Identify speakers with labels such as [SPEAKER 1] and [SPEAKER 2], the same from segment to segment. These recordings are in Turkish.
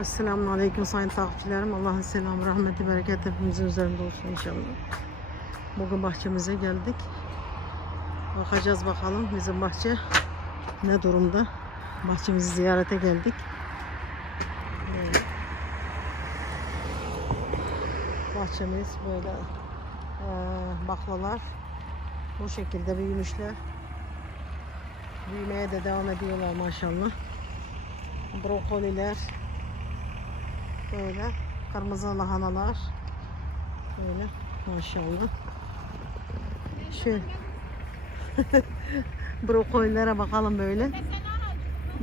[SPEAKER 1] Esselamun Aleyküm sayın takipçilerim. Allah'ın selamı, rahmeti, bereketi hepimizin üzerinde olsun inşallah. Bugün bahçemize geldik. Bakacağız bakalım bizim bahçe ne durumda. Bahçemizi ziyarete geldik. Bahçemiz böyle ee, baklalar bu şekilde büyümüşler. Büyümeye de devam ediyorlar maşallah. Brokoliler böyle kırmızı lahanalar böyle maşallah. Şöyle brokolilere bakalım böyle.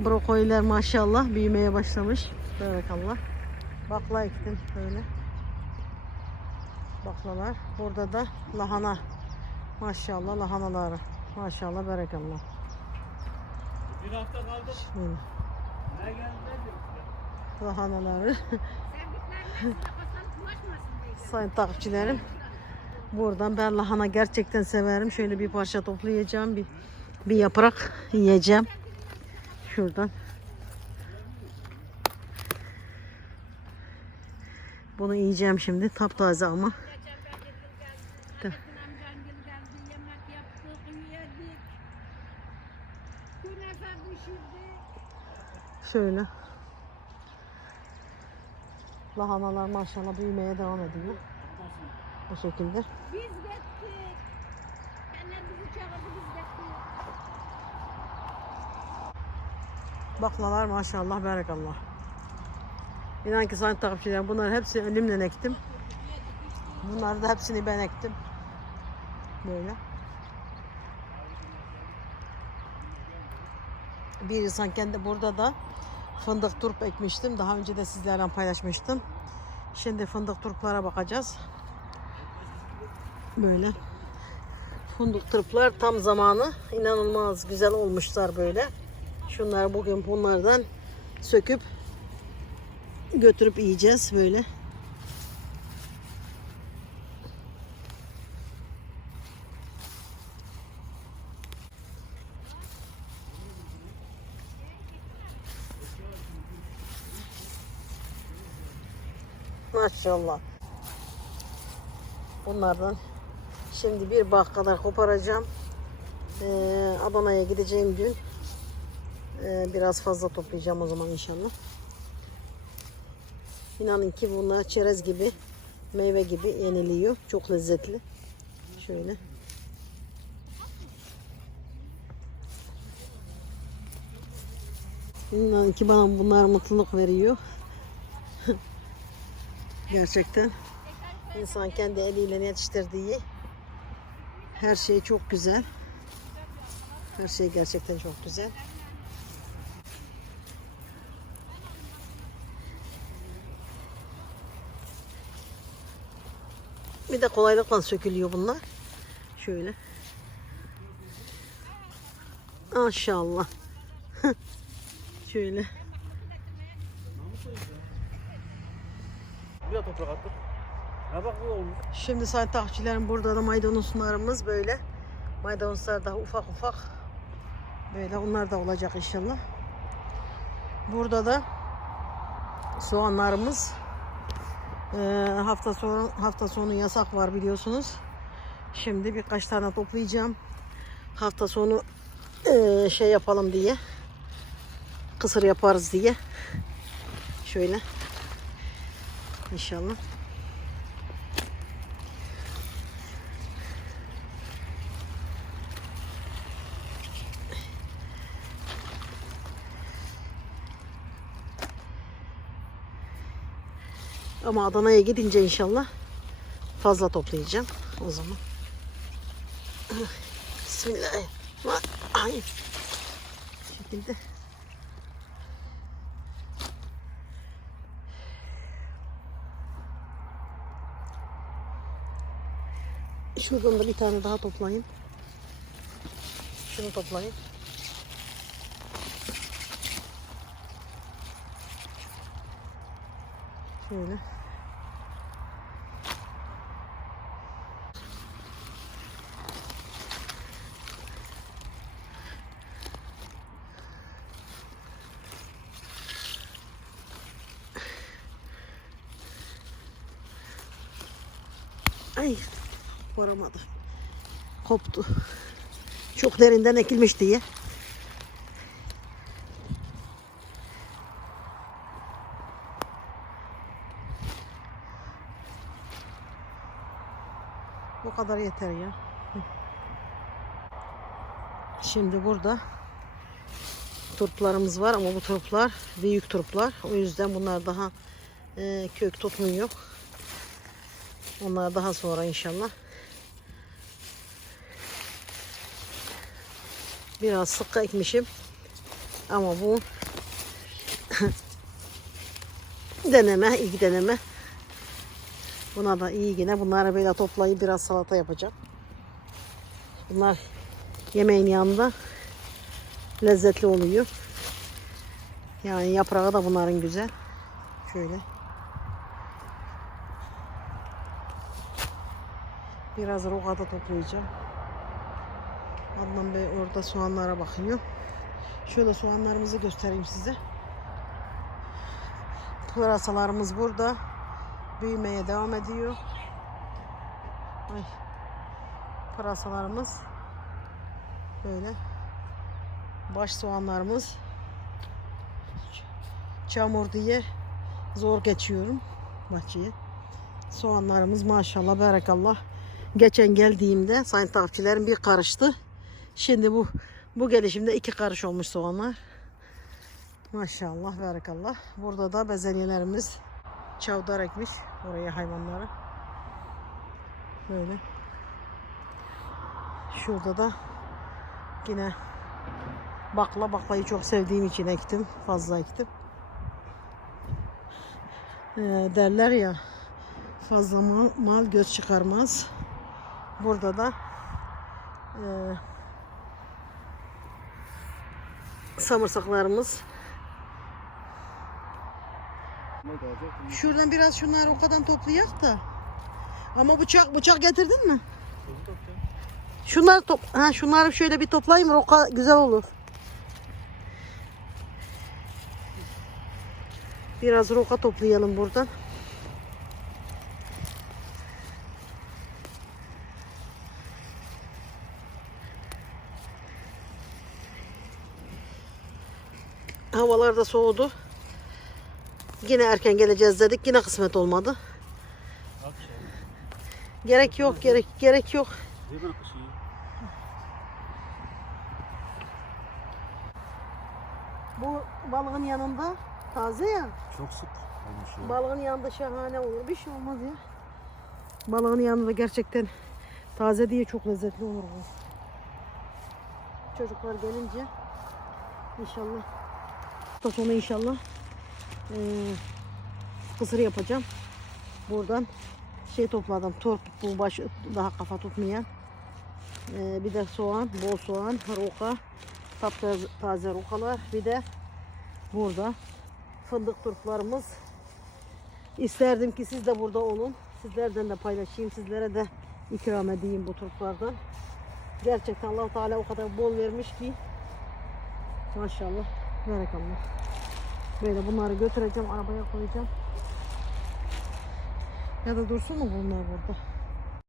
[SPEAKER 1] Brokoliler maşallah büyümeye başlamış. Barakallah. Bakla ektim böyle. Baklalar. Burada da lahana. Maşallah lahanalar. Maşallah barakallah.
[SPEAKER 2] Bir hafta kaldık.
[SPEAKER 1] Şöyle.
[SPEAKER 2] Ne geldi?
[SPEAKER 1] Lahanaları. Sayın takipçilerim. Buradan ben lahana gerçekten severim. Şöyle bir parça toplayacağım. Bir, bir yaprak yiyeceğim. Şuradan. Bunu yiyeceğim şimdi. Taptaze ama. Şöyle. Lahanalar maşallah büyümeye devam ediyor. Bu şekilde.
[SPEAKER 3] Biz gittik. Annem bizi çağırdı biz gittik.
[SPEAKER 1] Baklalar maşallah barakallah. İnan ki sayın takipçilerim bunların hepsi elimle ektim. Bunları da hepsini ben ektim. Böyle. Bir insan kendi burada da fındık turp ekmiştim. Daha önce de sizlerle paylaşmıştım. Şimdi fındık turplara bakacağız. Böyle. Fındık turplar tam zamanı. İnanılmaz güzel olmuşlar böyle. Şunları bugün bunlardan söküp götürüp yiyeceğiz böyle. Maşallah. Bunlardan şimdi bir bak kadar koparacağım. Ee, Adana'ya gideceğim gün ee, biraz fazla toplayacağım o zaman inşallah. İnanın ki bunlar çerez gibi, meyve gibi yeniliyor. Çok lezzetli. Şöyle. İnanın ki bana bunlar mutluluk veriyor. Gerçekten. İnsan kendi eliyle yetiştirdiği her şey çok güzel. Her şey gerçekten çok güzel. Bir de kolaylıkla sökülüyor bunlar. Şöyle. Maşallah. Şöyle.
[SPEAKER 2] Bir de toprak attık. Ne bak bu olmuş.
[SPEAKER 1] Şimdi sayın takipçilerim burada da maydanozlarımız böyle. Maydanozlar daha ufak ufak. Böyle onlar da olacak inşallah. Burada da soğanlarımız Ee, hafta sonu hafta sonu yasak var biliyorsunuz. Şimdi birkaç tane toplayacağım. Hafta sonu ee, şey yapalım diye. Kısır yaparız diye. Şöyle. İnşallah. Ama Adana'ya gidince inşallah fazla toplayacağım o zaman. Bismillahirrahmanirrahim. Bu şekilde. Şuradan da bir tane daha toplayayım. Şunu toplayayım. Şöyle. Ay varamadım. Koptu. Çok derinden ekilmiş diye. Bu kadar yeter ya. Şimdi burada turplarımız var ama bu turplar büyük turplar. O yüzden bunlar daha e, kök tutmuyor. Onlar daha sonra inşallah. Biraz sık ekmişim. Ama bu deneme, ilk deneme. Buna da iyi yine. Bunları böyle toplayıp biraz salata yapacağım. Bunlar yemeğin yanında lezzetli oluyor. Yani yaprağı da bunların güzel. Şöyle. Biraz rokada toplayacağım. Adnan Bey orada soğanlara bakıyor. Şöyle soğanlarımızı göstereyim size. Pırasalarımız burada. Büyümeye devam ediyor. Ay. Pırasalarımız böyle. Baş soğanlarımız çamur diye zor geçiyorum bahçeye. Soğanlarımız maşallah berekallah. Geçen geldiğimde sayın takipçilerim bir karıştı. Şimdi bu bu gelişimde iki karış olmuş soğanlar. Maşallah berekallah. Burada da bezelyelerimiz çavdar ekmiş oraya hayvanlara. Böyle. Şurada da yine bakla baklayı çok sevdiğim için ektim. Fazla ektim. Ee, derler ya fazla mal, mal göz çıkarmaz. Burada da e, samırsaklarımız. Şuradan biraz şunları o kadar toplayak da. Ama bıçak bıçak getirdin mi? Şunları top ha şunları şöyle bir toplayayım roka güzel olur. Biraz roka toplayalım buradan. Havalar da soğudu. Yine erken geleceğiz dedik. Yine kısmet olmadı. Gerek yok, gerek gerek yok. Bu balığın yanında taze ya.
[SPEAKER 2] Çok sık olmuş ya.
[SPEAKER 1] Balığın yanında şahane olur. Bir şey olmaz ya. Balığın yanında gerçekten taze diye çok lezzetli olur bu. Çocuklar gelince inşallah hafta sonu inşallah eee kısır yapacağım. Buradan şey topladım. Torp bu baş daha kafa tutmayan. Eee, bir de soğan, bol soğan, roka, taptaze taze rokalar. Bir de burada fındık turplarımız. İsterdim ki siz de burada olun. Sizlerden de paylaşayım. Sizlere de ikram edeyim bu turplardan. Gerçekten allah Teala o kadar bol vermiş ki. Maşallah. Berekallah. Böyle bunları götüreceğim. Arabaya koyacağım. Ya da dursun mu bunlar burada?